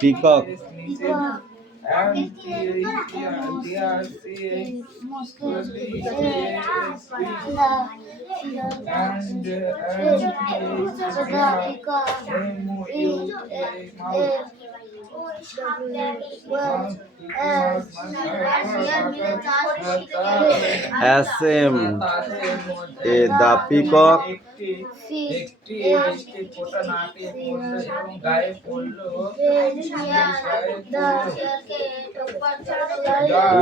Peacock SM the peacock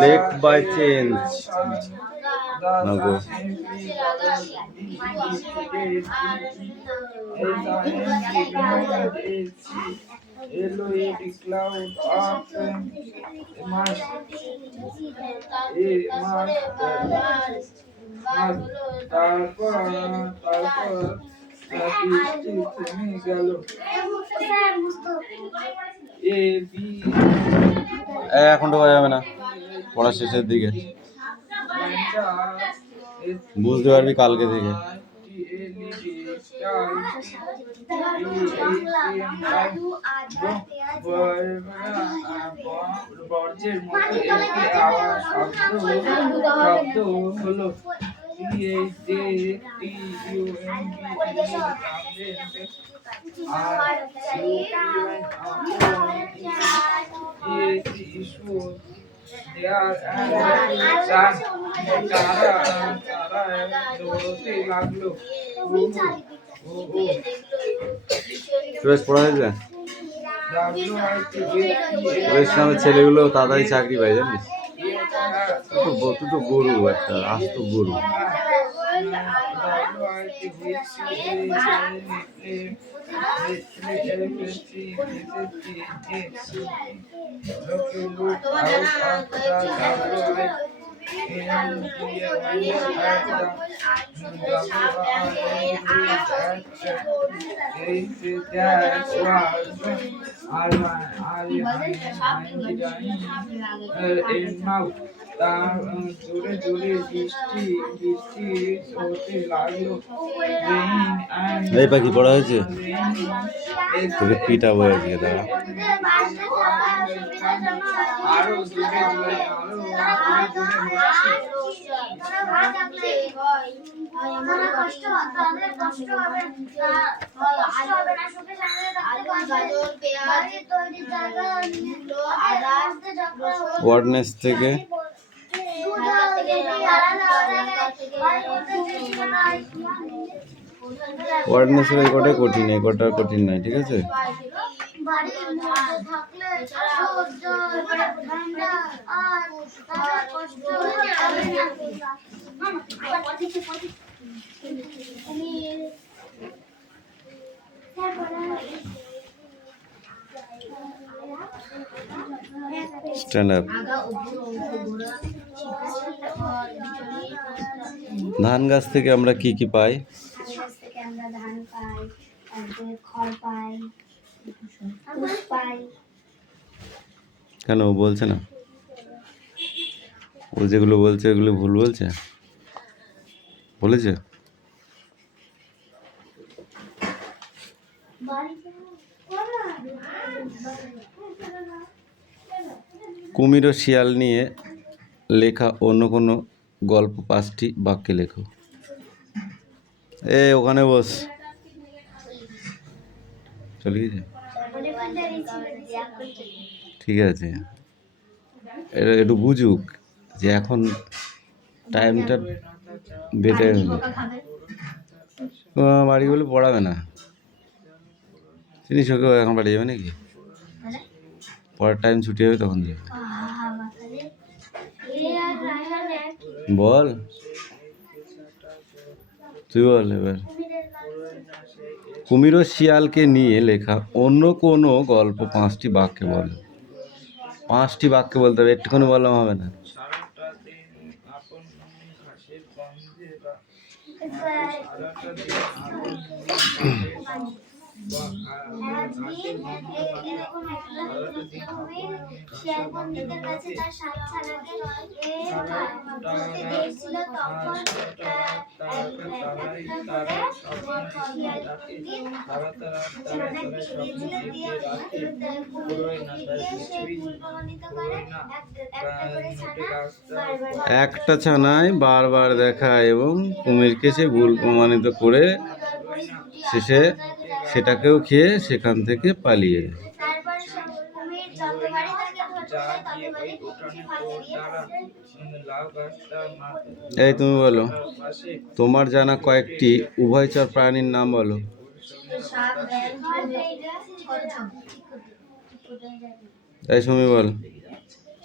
left by change nago cloud of তারপর বৃষ্টি থেমে গেল। এখন ঢোকা যাবে না, পড়া শেষের দিকে বুঝতে পারবি কালকে থেকে। বর্জ্যের মতো একটি আওয়াজ শব্দ হলো। পড়া হয়েছে ছেলেগুলো তাড়াতাড়ি চাকরি পায় জানিস। তুই তো গরু, একটা আস্ত গরু। জোরে জোরে বৃষ্টি হতে লাগলো। এই পাখি পড়া হয়েছে, তোকে পিটা বয়েছে তারা। আরো জোরে জোরে ওয়ার্ডনেস থেকে ওয়ার্ডনেসের এই কটাই কঠিন, এই কটা কঠিন নয়, ঠিক আছে। Stand up. ধান গাছ থেকে আমরা কি কি পাই? কেন বলছে না? ও যেগুলো বলছে এগুলো ভুল বলছে, বলেছে? কুমির ও শিয়াল নিয়ে লেখা অন্য কোনো গল্প 5টি বাক্যে লেখো। ওখানে বস, চলে গেছে, ঠিক আছে। এটা একটু বুঝুক যে এখন টাইমটা বেটে বাড়ি বলে পড়াবে না, জিনিস ওকে এখন বাড়ি যাবে নাকি? পড়ার টাইম ছুটি হবে তখন যাবে। বল, তুই বল এবার। কুমির ও শিয়ালকে নিয়ে লেখা অন্য কোনো গল্প 5টি বাক্যে বল। 5টি বাক্যে বলতে হবে, একটুখানি বললাম হবে না। ঘাসের মতো সারাটা দিন আপন ঘাসের বন্ধুর মতে তারাই স্বপ্ন এসে ডাকে, তারাটা রাত তারাই স্বপ্ন এঁকে রাখে, পুরোয় না তার কিছুই পুরোয় না নোটে রাস্তা একটা ছানায় বারবার দেখা এবং কুমিরকে সে ভুল প্রমাণিত করে শেষে সেটাকেও খেয়ে সেখান থেকে পালিয়ে যায়। যা গিয়ে ওই উঠানে তোর দ্বারা লাউ গাছটা এই তুমি বলো, পাশে তোমার জানা কয়েকটি উভয়চর প্রাণীর নাম বলো। এই সুমি বল,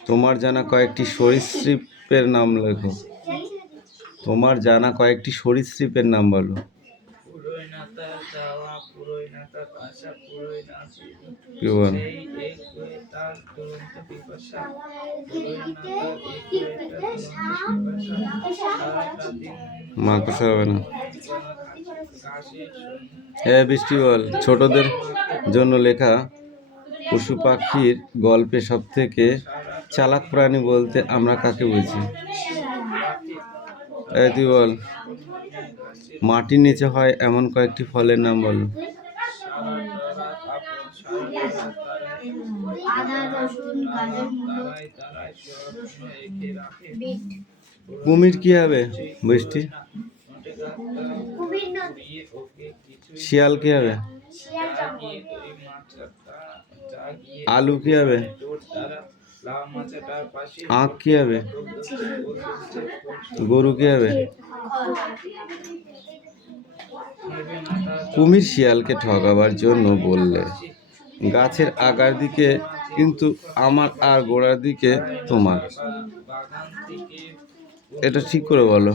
তোমার জানা কয়েকটি সরীসৃপের নাম লেখো। তোমার জানা কয়েকটি সরীসৃপের নাম বলো। পুরোই না তার যাওয়া, পুরোই না তার আশা, পুরোই না কি বল? সেই এক হয়ে তার দুরন্ত পিপাসা, পুরোই না তার এক হয়ে তার দুরন্ত পিপাসা, সারাটা দিন মাকড়সা হবে না। ঘাসে বৃষ্টি বল, ছোটদের জন্য লেখা পশু পাখির গল্পে সব থেকে চালাক প্রাণী বলতে আমরা কাকে বুঝি? তুই বল, মাটির নিচে হয় এমন কয়েকটি ফলের নাম বলো। কুমির কি হবে বৃষ্টি? শিয়াল কি হবে? আলু কি হবে? আখ কি হবে? গরু কি হবে? কুমির শিয়ালকে ঠকাবার জন্য বললে, গাছের আগার দিকে কিন্তু আমার আর গোড়ার দিকে তোমার। এটা ঠিক করে বলো।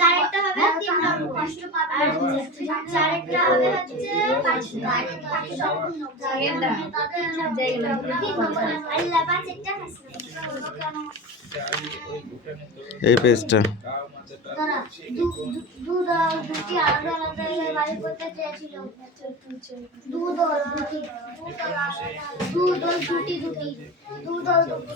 চারটা হবে 3 নম্বর কষ্ট পাবে আর চারটা হবে হচ্ছে 5 আল্লাহ 5টা এই পেজটা দুধ আর দুটি আলাদা আলাদা বাড়ি করতে চেয়েছিল। দুধ আর দুটি দুধ আর দুটি দুটি দুধ আর দুটি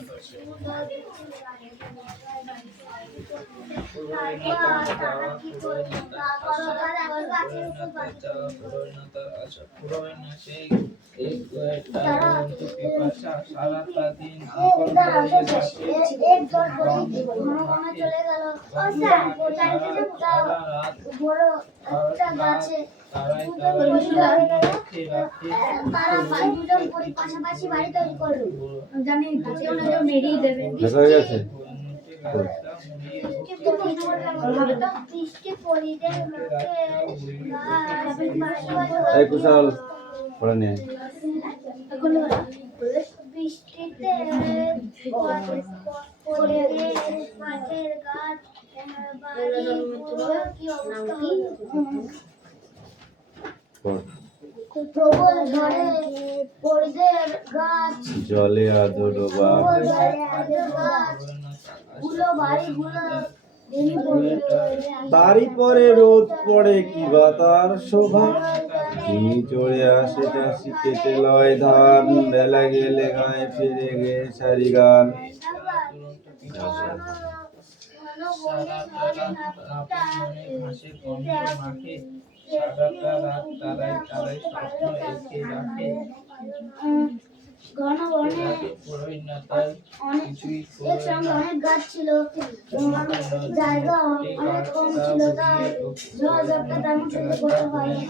চলে গেল বড় একটা গাছে তারা দুজন পাশাপাশি বাড়ি তৈরি করলো। জানি মেরিয়ে দেবে বৃষ্টি পড়িতে বৃষ্টিতে মাঠের গাছ কি প্রবল ঝড়ে পরিদের গাছ জলে আধো ডোবা, গুলো বাড়িগুলো তারই পরে রোদ পড়ে কি বা তার শোভা, চিনি চড়ে আসে চাষি কেটে লয় ধান, বেলা গেলে গায়ে ফিরে গে সারি গান। ঘন বনে অনেক গাছ ছিল, জায়গা অনেক কম ছিল, তাই ঝড় ঝাপটা তেমন সহ্য করতে হয়নি।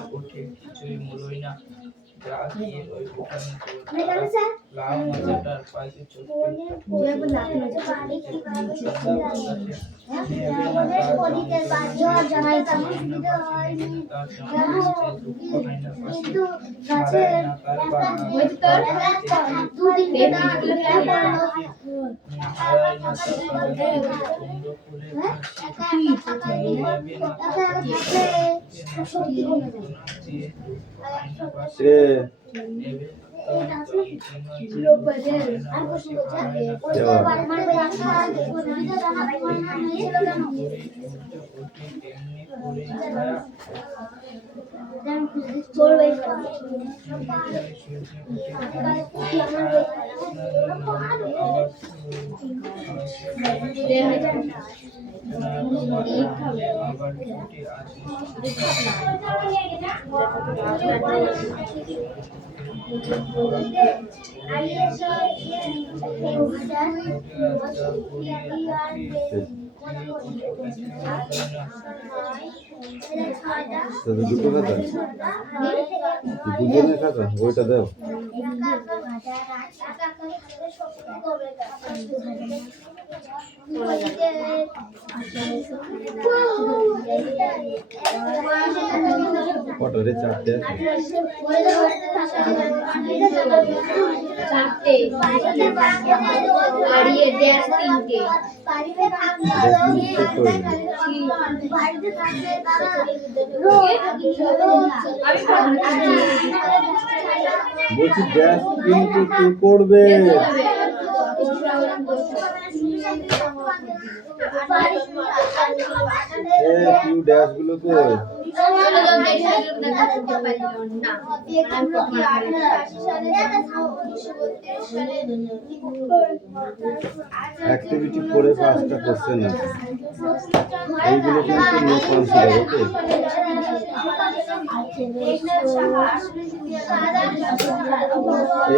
রে দুটো খাতা দুজনের খাতা ওইটা দাও কত রে চারটে বলছি গ্যাস কিন্তু কি করবে কিউ ড্যাশ গুলো কই অ্যাক্টিভিটি করে 5টা কোশ্চেন আছে এইগুলো কিন্তু নো কনসিডার ওকে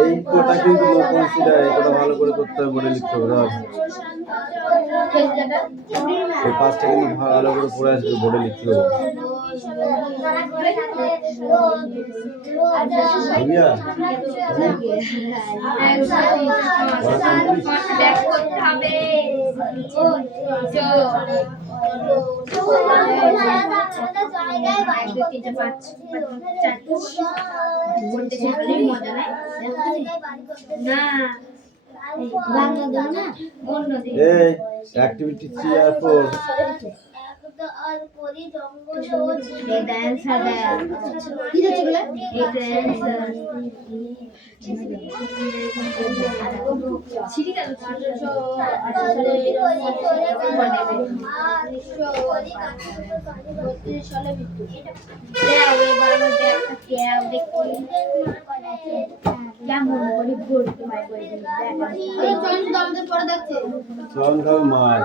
এই কোটা কিন্তু নো কনসিডার এটা ভালো করে করতে হবে বলে লিখতে হবে এই 5টা কিন্তু ভালো করে পড়ে আসবে বোর্ডে লিখতে হবে ভাইয়া এই অ্যাক্টিভিটি 3 আর 4 আর পরি জঙ্গলে ও এটা অ্যানসার দেয়া কি হচ্ছে বলে এটা অ্যানসার ছিড়ি গেল 1932 সালে মৃত্যু এবার আমাদের একটা ক্যাব দেখি কেমন বলি ভর্তি হয় বলে এই চল আমাদের পড়া দেখছে চল খাও মার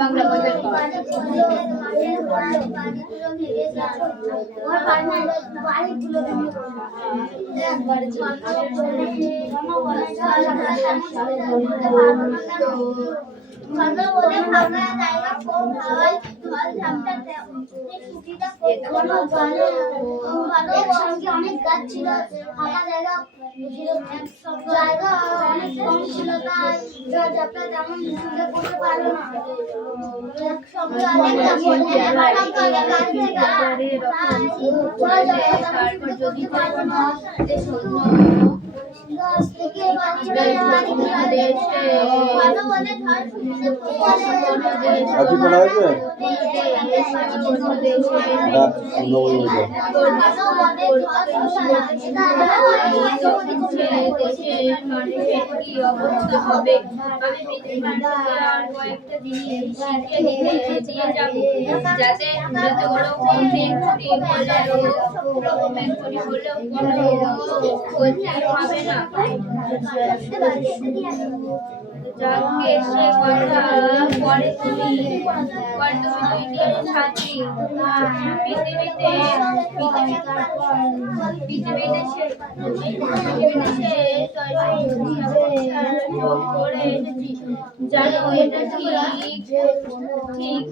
বাংলা অনেক গাছ ছিল ফাঁকা জায়গা জায়গা অনেক কম ছিল তাই গাছটা তেমন করতে পারলো না একসঙ্গে অনেক গাছ যদি পারবো না গাছ থেকে ভালো বলে আজকে পড়া হয়েছে যাতে হবে না যাকে সে কথা পরে তুমি ছাত্রী পৃথিবীতে সে বই পড়ে এসেছি, জানো এটা ঠিক ঠিক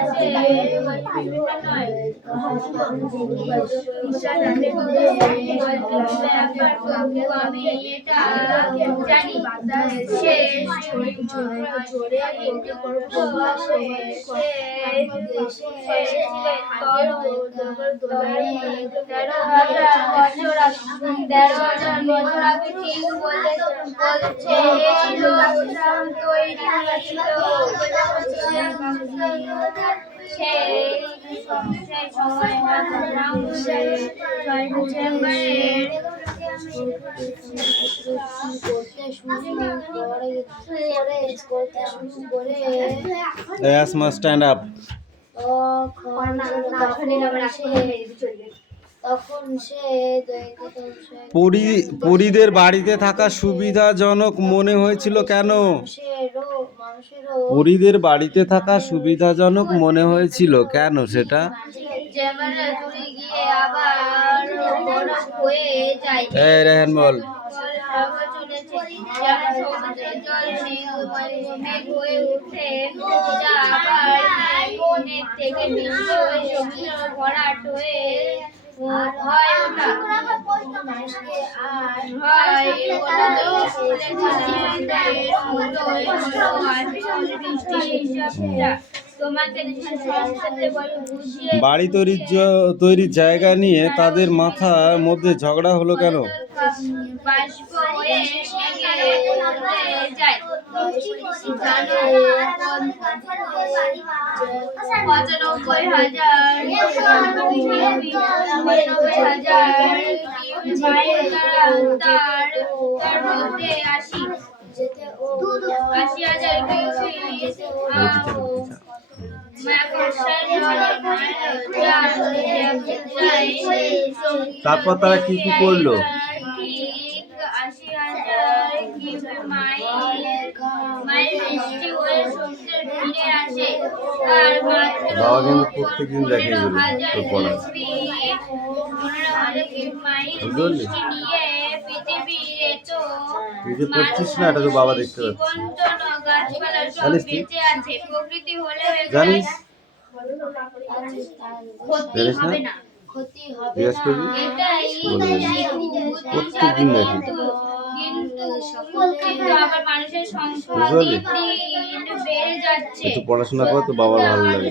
আছে, এটা নয়। ঈশান রাতে বলতে একবার তবু আমি এটা জানি, শেষ জোরে একটু করবো তেরো হাজার বছর আগে ঠিক বলছে এই লোকটা তৈরি হয়েছিল সেই সময় ডিসেম্বরের Yes, must stand up. পরীদের বাড়িতে থাকা সুবিধাজনক মনে হয়েছিল কেন? পরীদের বাড়িতে থাকা সুবিধাজনক মনে হয়েছিল কেন সেটা? এই রেহান বল। বাড়ি তৈরির জায়গা নিয়ে তাদের মাথার মধ্যে ঝগড়া হলো কেন? তারপর তারা কি কি করলো? বাবা কিন্তু প্রত্যেকদিন দেখে এগুলো তোর পড়া, বুঝলি? তুই যে পড়ছিস না, এটা তো বাবা দেখতে পাচ্ছে, জানিস? তুই জানিস? জানিস না? জিজ্ঞাসা করবি, বলবি প্রত্যেকদিন দেখি, বুঝলি? একটু পড়াশোনা কর তো বাবার ভালো লাগে,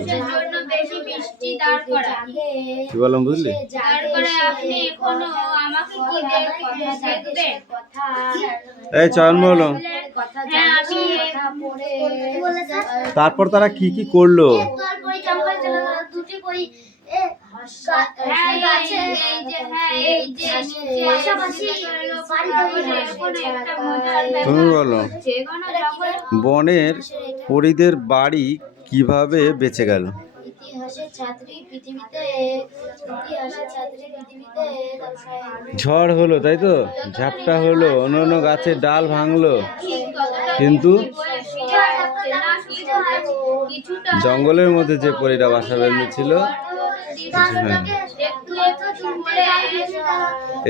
কি বললাম বুঝলি? এই চয়ন বলো। তারপর তারা কি কি করলো? তুমি বলো, বনের পরীদের বাড়ি কিভাবে বেঁচে গেল? ঝড় হলো, তাই তো, ঝাপটা হলো, অন্য গাছের ডাল ভাঙলো, কিন্তু জঙ্গলের মধ্যে যে পরীরা বাসা বেঁধেছিল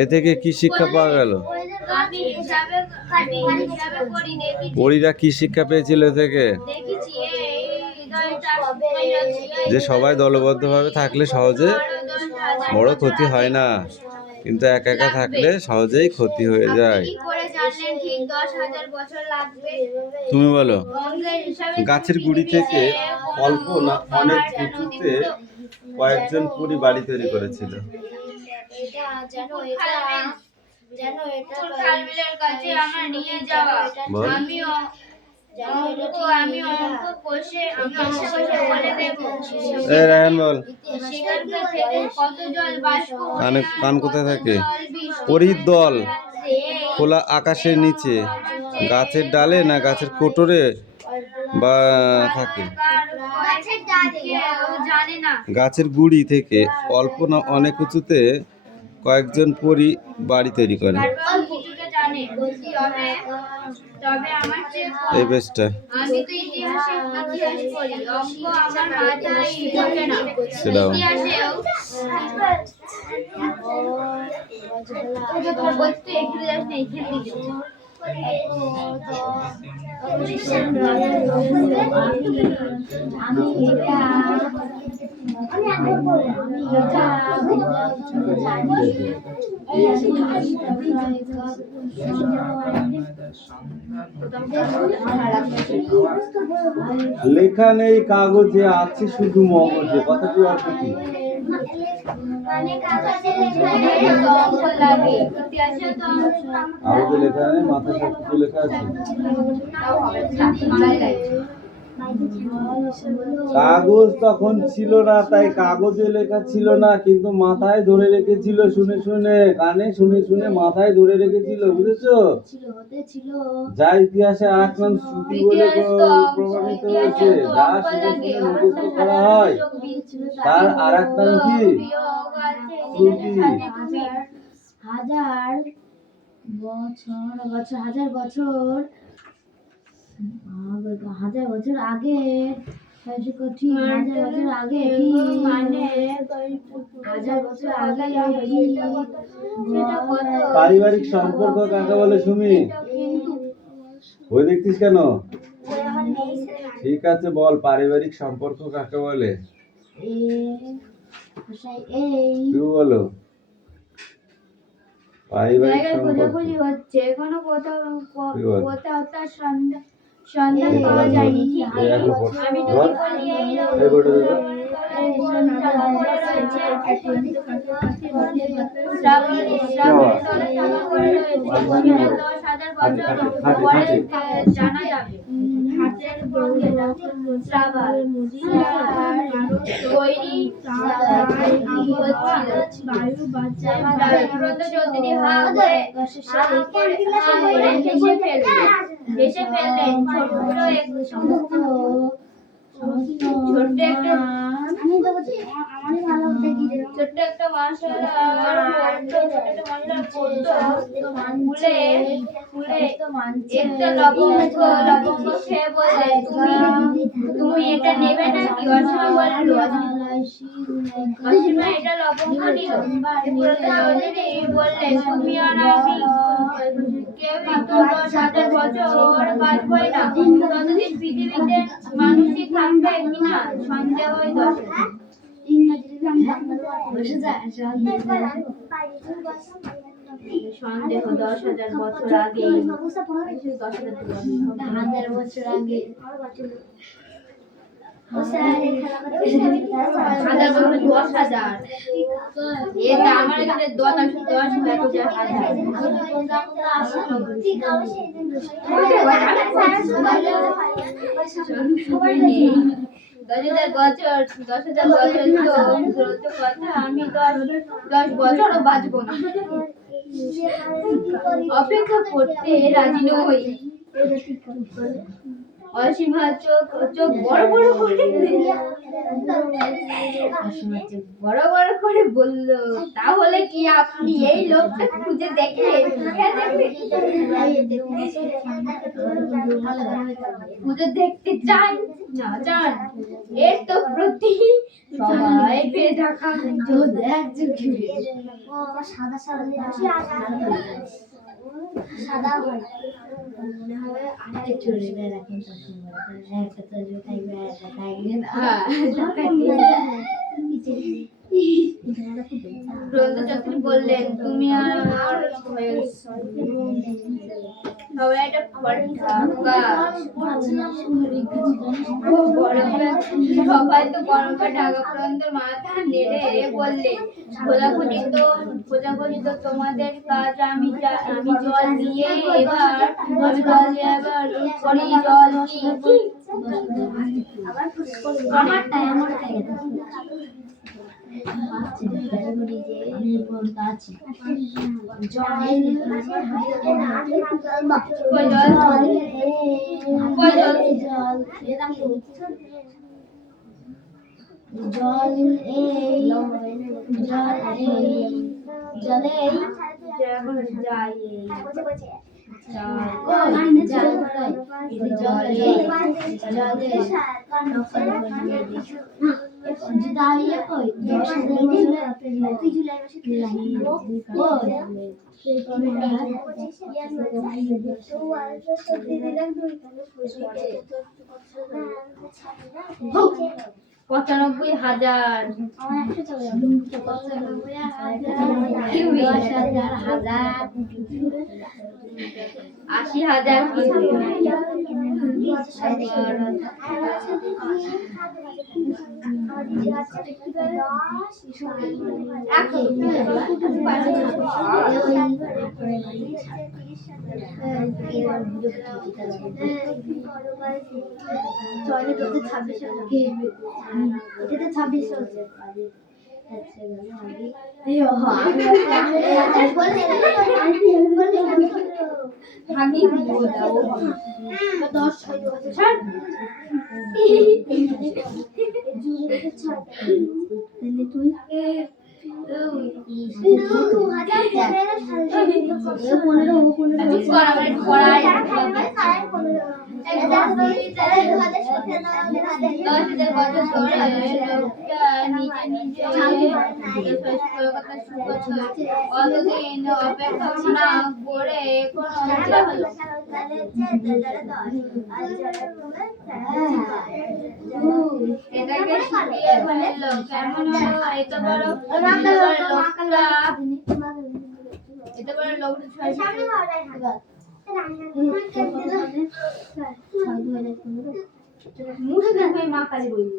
এ থেকে কি শিক্ষা পাওয়া গেল? পরীরা কি শিক্ষা পেয়েছিল এ থেকে? যে সবাই দলবদ্ধভাবে থাকলে সহজে বড় ক্ষতি হয় না, কিন্তু একা একা থাকলে সহজেই ক্ষতি হয়ে যায়। তুমি বলো, গাছের গুড়ি থেকে অল্প না অনেক উঁচুতে কয়েকজন পরী বাড়ি তৈরি করেছিল? কান কোথায় থাকে? পরীর দল খোলা আকাশের নিচে, গাছের ডালে না গাছের কোটরে বা থাকে? গাছের গুড়ি থেকে অল্প না অনেক উঁচুতে কয়েকজন পরী বাড়ি তৈরি করে। এই বেশটা সেটাও লেখা নেই কাগজে, আছে শুধু মগজে, কথাটি অর্থ কি? কাগজে লেখা নেই, মাথায় সব কিছু লেখা আছে। কাগজ তখন ছিল না, তাই কাগজে লেখা ছিল না, কিন্তু মাথায় ধরে রেখেছিল শুনে শুনে, কানে শুনে শুনে মাথায় ধরে রেখেছিল, বুঝেছো? যা ইতিহাসে আর এক নাম শ্রুতি বলে প্রমাণিত হয়েছে। যা শুনে শুনে মুখস্থ করা হয় তার আর এক নাম কি? শ্রুতি। হাজার বছর আগে পারিবারিক সম্পর্ক কাকে বলে সুমি? বই দেখছিস কেন? ঠিক আছে, বল পারিবারিক সম্পর্ক কাকে বলে? তুই বলো। পারিবারিক সম্পর্ক হচ্ছে এখনো কোথাও তুই বল। তার সন্ধান পাওয়া যায়নি। আমি তো বলি এই বইটা দে তো। জানা যাবে ছোট্ট একটা একটা লবঙ্গ খেয়ে বলে তুমি এটা নেবে নাকি? অসীমা বললো অসীমা এটা লবঙ্গ নিল। বললে তুমি আর আমি কেউ তো 10,000 বছর বাঁচবই না, ততদিন পৃথিবীতে মানুষই থাকবে কিনা সন্দেহই দোষ। সন্দেহ 10,000 বছর আগে 10,000 বছর আগে আমার এখানে 10 বছর কথা, আমি 10 বছরও বাঁচবো না, অপেক্ষা করতে রাজি নই। অসীমা চোখ বড় বড় করে বলল, তাহলে কি আপনি এই লোকটা খুঁজে দেখতে চান না? চান এর তো প্রতি সবাই ঢাকা সাদা বললেন তুমি আর সবাই তো গরমে ঢাকা পর্যন্ত মাথা নেড়ে বললেন, খোঁজাখুঁজি তো তোমাদের কাজ, আমি জল নিয়ে এবার দাঁড়িয়ে কই 10,000 বছরে তুই জুলাই মাসে পঁচানব্বই হাজার, আমার 100 চলে যাবে 80,000, অতদিন অপেক্ষা না করে এটাকে শুকিয়ে ফেললো কেমন হলো? এত বড় লোকটা, এত বড় লোকটা মা কালী বলবি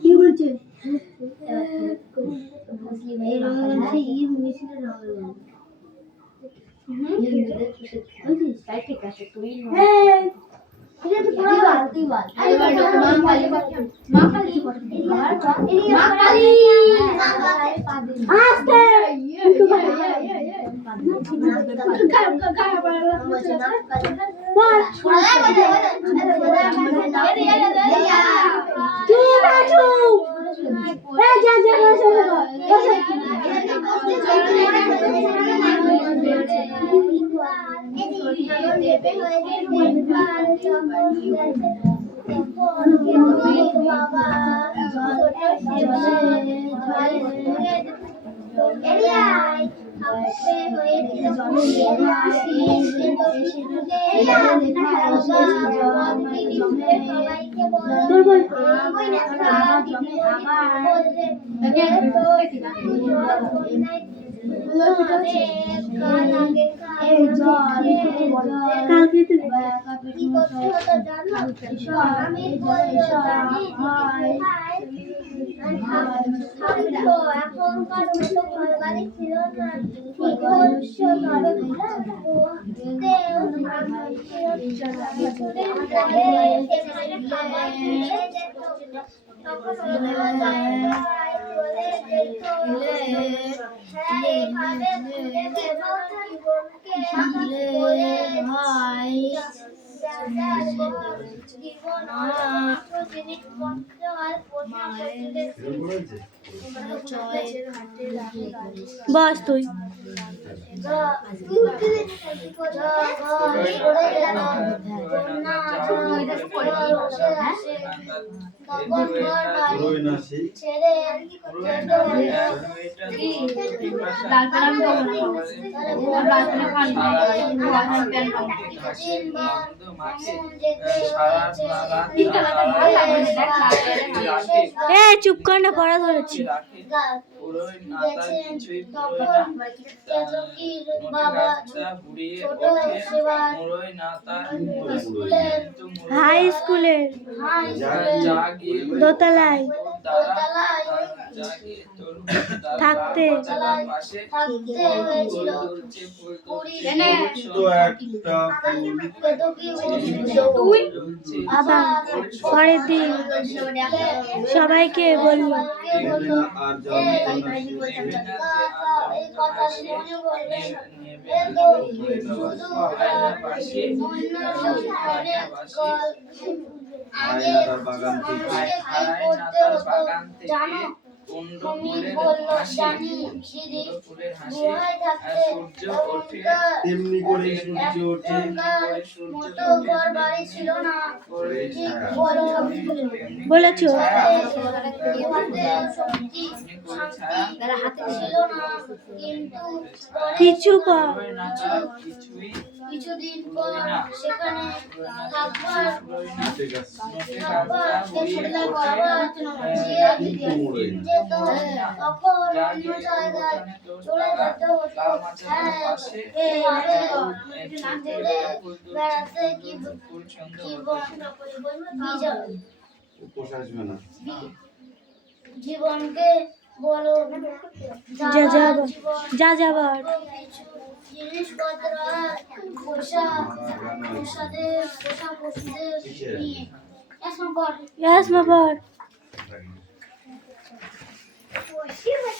কি বলছে ঠিক আছে তুই এখনকার মতো ঘরবাড়ি ছিল না, ঠিক বস তুই চুপ কর না, পড়া ধরেছি। হাই স্কুলের দোতলায় থাকতে আবার পরের দিন সবাইকে বললো জানো অমিত বলল, জানি দিদি, গুহায় থাকতে তেমনি করে সূর্য ওঠে। এখনকার মতো ঘর বাড়ি ছিল না। ঠিক বলো, বলেছো গুহাতে শক্তি শান্তি ছিল না, কিন্তু পরে কিছুদিন পর সেখানে থাকবার যেত, তখন অন্য জায়গায় চলে যেতে হতো। ঘুরে বেড়াতে জীবনকে বলো যাযাবর কিছু জিনিসপত্র আর পোষা পশুদের নিয়ে এখন ইয়াস মাবার